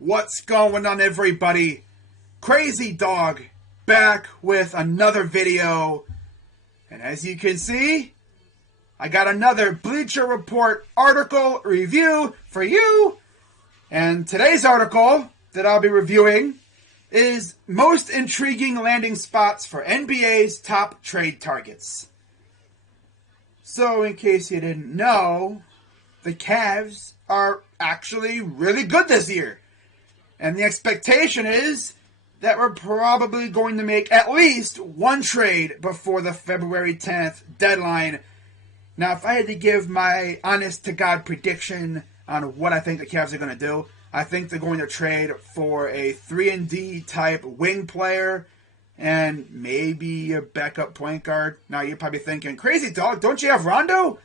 What's going on, everybody? Crazy Dog back with another video. And as you can see, I got another Bleacher Report article review for you. And today's article that I'll be reviewing is most intriguing landing spots for NBA's top trade targets. So, in case you didn't know, the Cavs are actually really good this year. And the expectation is that we're probably going to make at least one trade before the February 10th deadline. Now, if I had to give my honest-to-God prediction on what I think the Cavs are going to do, I think they're going to trade for a 3-and-D type wing player and maybe a backup point guard. Now, you're probably thinking, Crazy Dog, don't you have Rondo?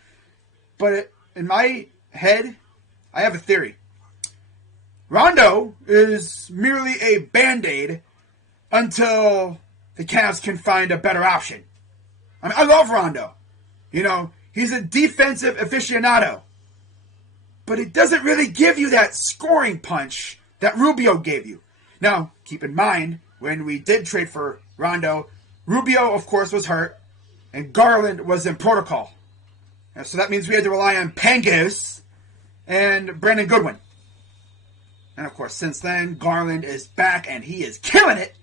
But in my head, I have a theory. Rondo is merely a Band-Aid until the Cavs can find a better option. I mean, I love Rondo. You know, he's a defensive aficionado. But it doesn't really give you that scoring punch that Rubio gave you. Now, keep in mind, when we did trade for Rondo, Rubio, of course, was hurt, and Garland was in protocol. And so that means we had to rely on Pangos and Brandon Goodwin. And, of course, since then, Garland is back, and he is killing it.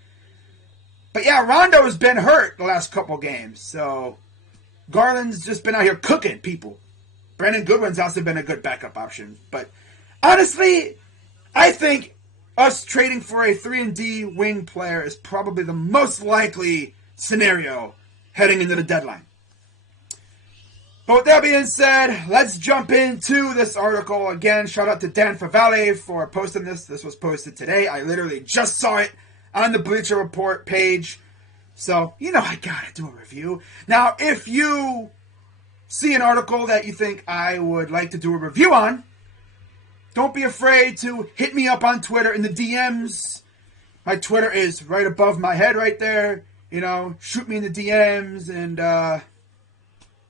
But, yeah, Rondo has been hurt the last couple games. So, Garland's just been out here cooking people. Brandon Goodwin's also been a good backup option. But, honestly, I think us trading for a 3-and-D wing player is probably the most likely scenario heading into the deadline. But with that being said, let's jump into this article. Again, shout out to Dan Favale for posting this. This was posted today. I literally just saw it on the Bleacher Report page. So, you know I gotta do a review. Now, if you see an article that you think I would like to do a review on, don't be afraid to hit me up on Twitter in the DMs. My Twitter is right above my head right there. You know, shoot me in the DMs and,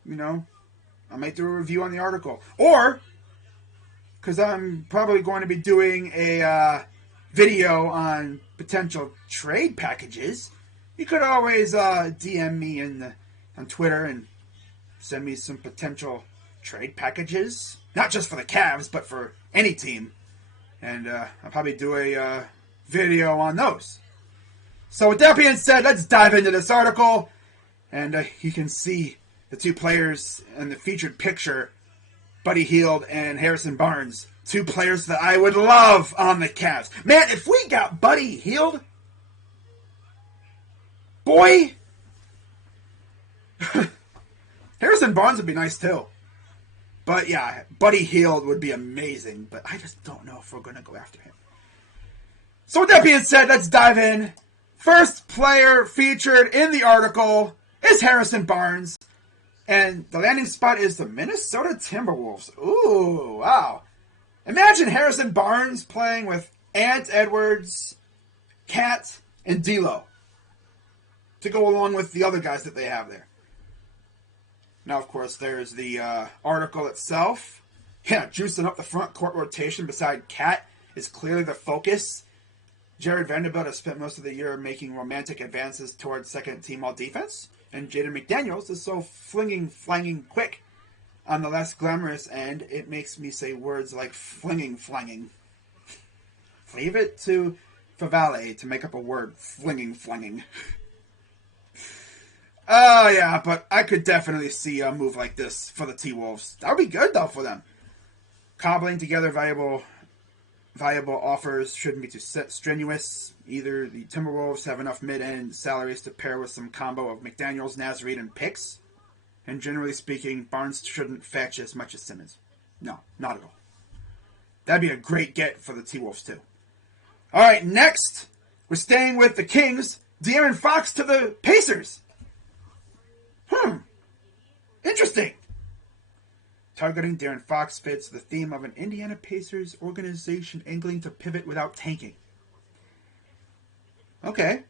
you know, I might do a review on the article. Or, because I'm probably going to be doing a video on potential trade packages, you could always DM me on Twitter and send me some potential trade packages. Not just for the Cavs, but for any team. And I'll probably do a video on those. So with that being said, let's dive into this article. And you can see the two players in the featured picture, Buddy Hield and Harrison Barnes. Two players that I would love on the Cavs. Man, if we got Buddy Hield, boy, Harrison Barnes would be nice too. But yeah, Buddy Hield would be amazing. But I just don't know if we're going to go after him. So with that being said, let's dive in. First player featured in the article is Harrison Barnes. And the landing spot is the Minnesota Timberwolves. Ooh, wow. Imagine Harrison Barnes playing with Ant Edwards, Cat, and D'Lo to go along with the other guys that they have there. Now, of course, there's the article itself. Yeah, juicing up the front court rotation beside Cat is clearly the focus. Jared Vanderbilt has spent most of the year making romantic advances towards second-team all-defense. And Jaden McDaniels is so flanging quick on the less glamorous end, it makes me say words like flanging. Leave it to Favale to make up a word, flanging. Oh, yeah, but I could definitely see a move like this for the T-Wolves. That would be good, though, for them. Cobbling together valuable offers shouldn't be too strenuous. Either the Timberwolves have enough mid-end salaries to pair with some combo of McDaniels, Nazarene, and picks. And generally speaking, Barnes shouldn't fetch as much as Simmons. No, not at all. That'd be a great get for the T-Wolves, too. All right, next, we're staying with the Kings. De'Aaron Fox to the Pacers. Interesting. Targeting De'Aaron Fox fits the theme of an Indiana Pacers organization angling to pivot without tanking. Okay,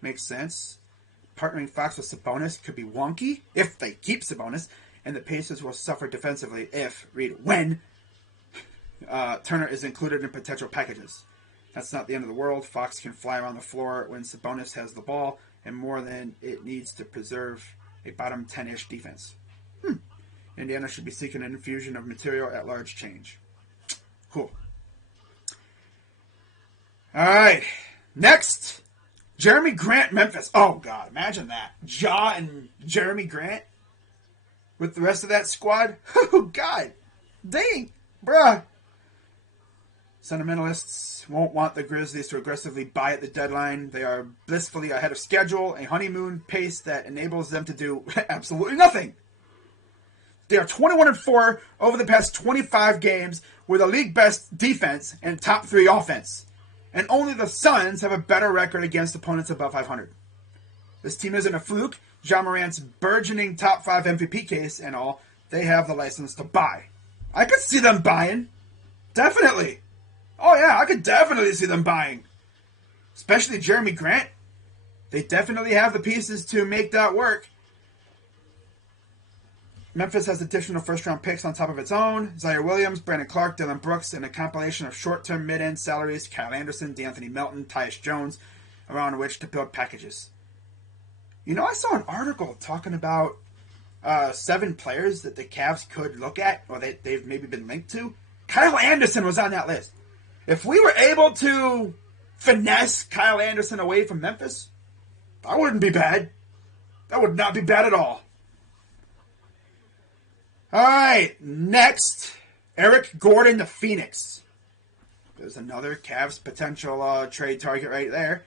makes sense. Partnering Fox with Sabonis could be wonky if they keep Sabonis, and the Pacers will suffer defensively if, read when, Turner is included in potential packages. That's not the end of the world. Fox can fly around the floor when Sabonis has the ball, and more than it needs to preserve a bottom 10-ish defense. Indiana should be seeking an infusion of material at large change. Cool. All right. Next, Jeremy Grant, Memphis. Oh, God. Imagine that. Ja and Jeremy Grant with the rest of that squad. Oh, God. Dang. Bruh. Sentimentalists won't want the Grizzlies to aggressively buy at the deadline. They are blissfully ahead of schedule, a honeymoon pace that enables them to do absolutely nothing. They are 21-4 over the past 25 games with a league best defense and top 3 offense. And only the Suns have a better record against opponents above 500. This team isn't a fluke. Ja Morant's burgeoning top 5 MVP case and all, they have the license to buy. I could see them buying. Definitely. Oh yeah, I could definitely see them buying. Especially Jeremy Grant. They definitely have the pieces to make that work. Memphis has additional first-round picks on top of its own. Zaire Williams, Brandon Clark, Dylan Brooks, and a compilation of short-term mid-end salaries, Kyle Anderson, D'Anthony Melton, Tyus Jones, around which to build packages. You know, I saw an article talking about 7 players that the Cavs could look at, or they've maybe been linked to. Kyle Anderson was on that list. If we were able to finesse Kyle Anderson away from Memphis, that wouldn't be bad. That would not be bad at all. All right, next, Eric Gordon to Phoenix. There's another Cavs potential trade target right there.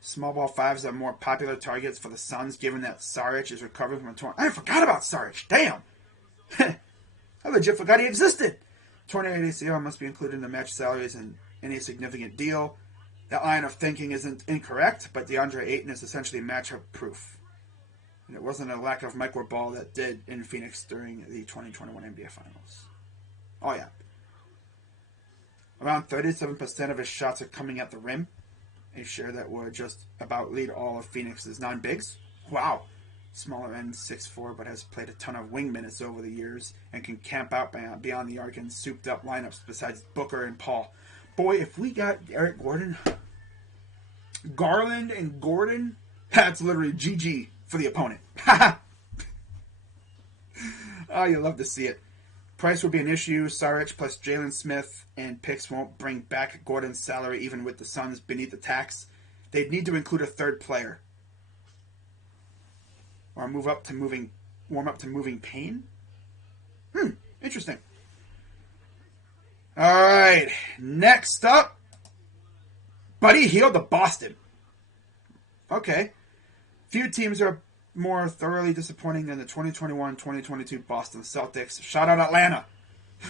Small ball 5s are more popular targets for the Suns, given that Saric is recovering from a torn... I forgot about Saric. Damn. I legit forgot he existed. Torn ACL must be included in the match salaries in any significant deal. That line of thinking isn't incorrect, but DeAndre Ayton is essentially matchup proof. And it wasn't a lack of micro ball that did in Phoenix during the 2021 NBA Finals. Oh, yeah. Around 37% of his shots are coming at the rim, a share that would just about lead all of Phoenix's non-bigs. Wow. Smaller end, 6'4", but has played a ton of wing minutes over the years and can camp out beyond the arc in souped-up lineups besides Booker and Paul. Boy, if we got Eric Gordon, Garland and Gordon, that's literally GG for the opponent. Oh, you love to see it. Price will be an issue. Saric plus Jalen Smith and picks won't bring back Gordon's salary even with the Suns beneath the tax. They'd need to include a third player. Or warm up to moving pain? Interesting. All right. Next up, Buddy Hield to Boston. Okay. Few teams are more thoroughly disappointing than the 2021-2022 Boston Celtics. Shout out Atlanta.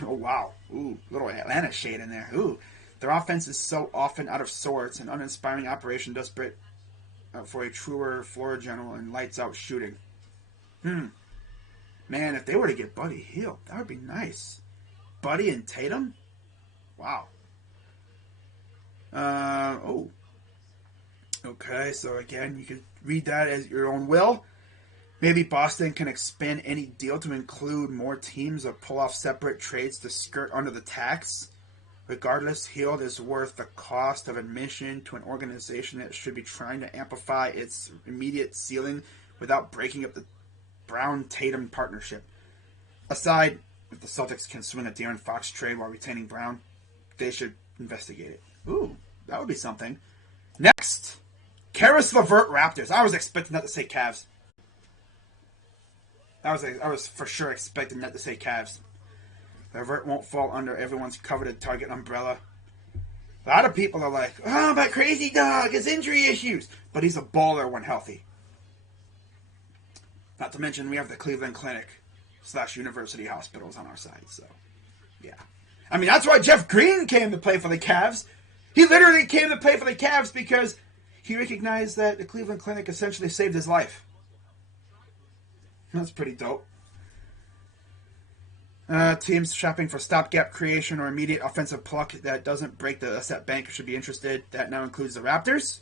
Oh, wow. Ooh, little Atlanta shade in there. Ooh. Their offense is so often out of sorts, an uninspiring operation desperate for a truer floor general and lights out shooting. Man, if they were to get Buddy Hield, that would be nice. Buddy and Tatum? Wow. Okay, so again, you could read that as your own will. Maybe Boston can expand any deal to include more teams or pull off separate trades to skirt under the tax. Regardless, Hield is worth the cost of admission to an organization that should be trying to amplify its immediate ceiling without breaking up the Brown-Tatum partnership. Aside, if the Celtics can swing a De'Aaron Fox trade while retaining Brown, they should investigate it. Ooh, that would be something. Next, Karis LeVert Raptors. I was expecting that to say Cavs. I was for sure expecting that to say Cavs. LeVert won't fall under everyone's coveted target umbrella. A lot of people are like, oh, but Crazy Dog has injury issues. But he's a baller when healthy. Not to mention we have the Cleveland Clinic / University Hospitals on our side. So, yeah. I mean, that's why Jeff Green came to play for the Cavs. He literally came to play for the Cavs because he recognized that the Cleveland Clinic essentially saved his life. That's pretty dope. Teams shopping for stopgap creation or immediate offensive pluck that doesn't break the set bank should be interested. That now includes the Raptors.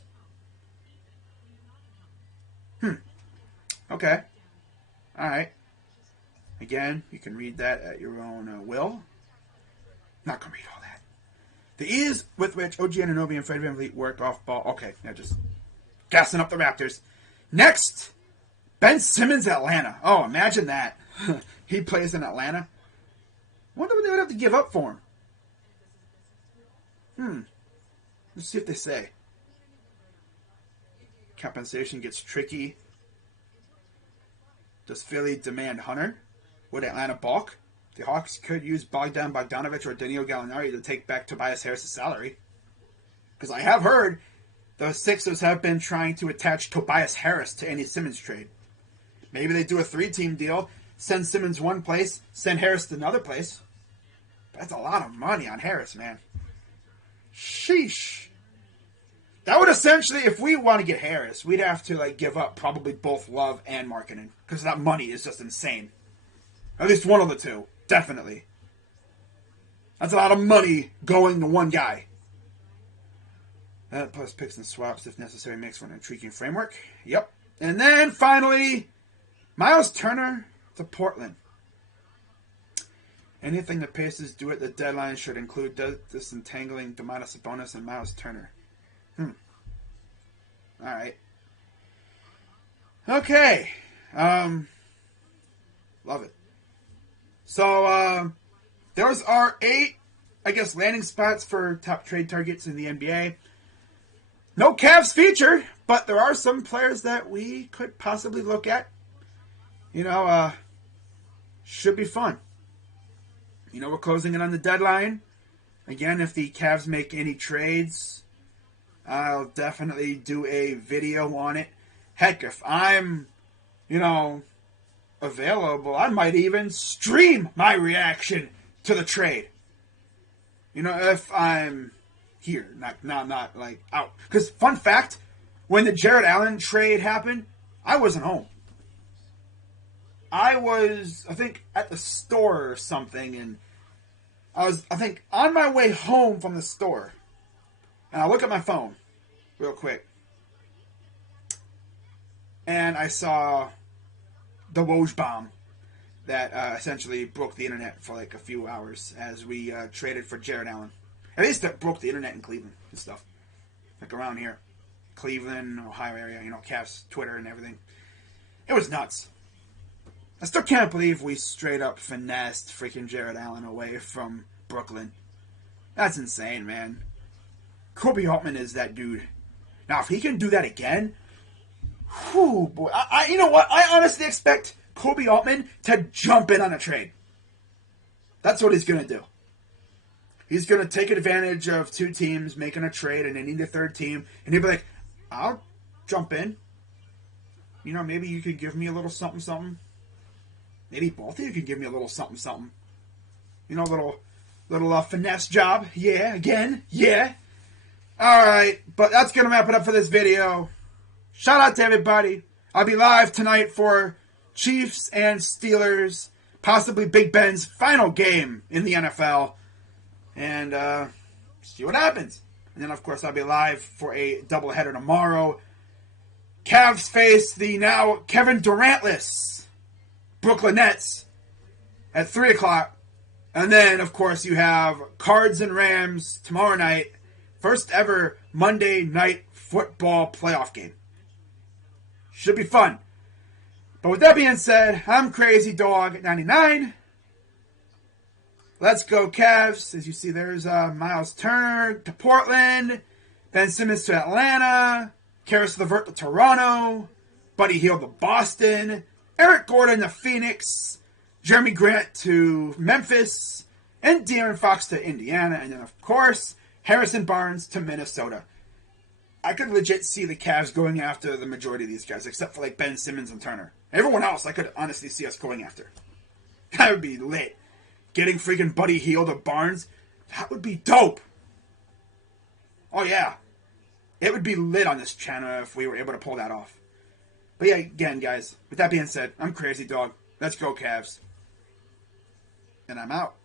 Okay. All right. Again, you can read that at your own will. Not going to read all that. The ease with which OG Anunoby and Fred VanVleet work off ball. Okay, yeah, just gassing up the Raptors. Next, Ben Simmons, Atlanta. Oh, imagine that. He plays in Atlanta. Wonder what they would have to give up for him. Let's see if they say. Compensation gets tricky. Does Philly demand Hunter? Would Atlanta balk? The Hawks could use Bogdan Bogdanovic or Danilo Gallinari to take back Tobias Harris' salary. Because I have heard the Sixers have been trying to attach Tobias Harris to any Simmons trade. Maybe they do a 3-team deal, send Simmons one place, send Harris to another place. That's a lot of money on Harris, man. Sheesh. That would essentially, if we want to get Harris, we'd have to give up probably both Love and Markkanen. Because that money is just insane. At least one of the two. Definitely. That's a lot of money going to one guy. Plus picks and swaps if necessary makes for an intriguing framework. Yep. And then finally, Miles Turner to Portland. Anything the Pacers do at the deadline should include disentangling Domantas Sabonis and Miles Turner. Alright. Okay. Love it. So, those are 8, landing spots for top trade targets in the NBA. No Cavs featured, but there are some players that we could possibly look at. Should be fun. We're closing in on the deadline. Again, if the Cavs make any trades, I'll definitely do a video on it. Heck, if I'm, available, I might even stream my reaction to the trade. If I'm here, not out. Because, fun fact, when the Jared Allen trade happened, I wasn't home. I was, at the store or something, and I was, on my way home from the store. And I look at my phone real quick. And I saw the Woj bomb that essentially broke the internet for a few hours as we traded for Jared Allen. At least that broke the internet in Cleveland and stuff. Around here. Cleveland, Ohio area, Cavs, Twitter and everything. It was nuts. I still can't believe we straight up finessed freaking Jared Allen away from Brooklyn. That's insane, man. Kobe Altman is that dude. Now, if he can do that again, whew, boy. You know what? I honestly expect Kobe Altman to jump in on a trade. That's what he's going to do. He's going to take advantage of two teams making a trade and they need a third team. And he'll be like, I'll jump in. Maybe you could give me a little something, something. Maybe both of you could give me a little something, something. Little finesse job. Yeah, again. Yeah. Alright, but that's going to wrap it up for this video. Shout out to everybody. I'll be live tonight for Chiefs and Steelers, possibly Big Ben's final game in the NFL. And see what happens. And then, of course, I'll be live for a doubleheader tomorrow. Cavs face the now Kevin Durantless Brooklyn Nets at 3 o'clock. And then, of course, you have Cards and Rams tomorrow night. First ever Monday night football playoff game. Should be fun. But with that being said, I'm Crazy Dog 99. Let's go Cavs. As you see, there's Miles Turner to Portland. Ben Simmons to Atlanta. Karis LeVert to Toronto. Buddy Hield to Boston. Eric Gordon to Phoenix. Jeremy Grant to Memphis. And De'Aaron Fox to Indiana. And then, of course, Harrison Barnes to Minnesota. I could legit see the Cavs going after the majority of these guys, except for Ben Simmons and Turner. Everyone else, I could honestly see us going after. That would be lit. Getting freaking Buddy Hield or Barnes, that would be dope. Oh yeah. It would be lit on this channel if we were able to pull that off. But yeah, again, guys, with that being said, I'm Crazy Dog. Let's go Cavs. And I'm out.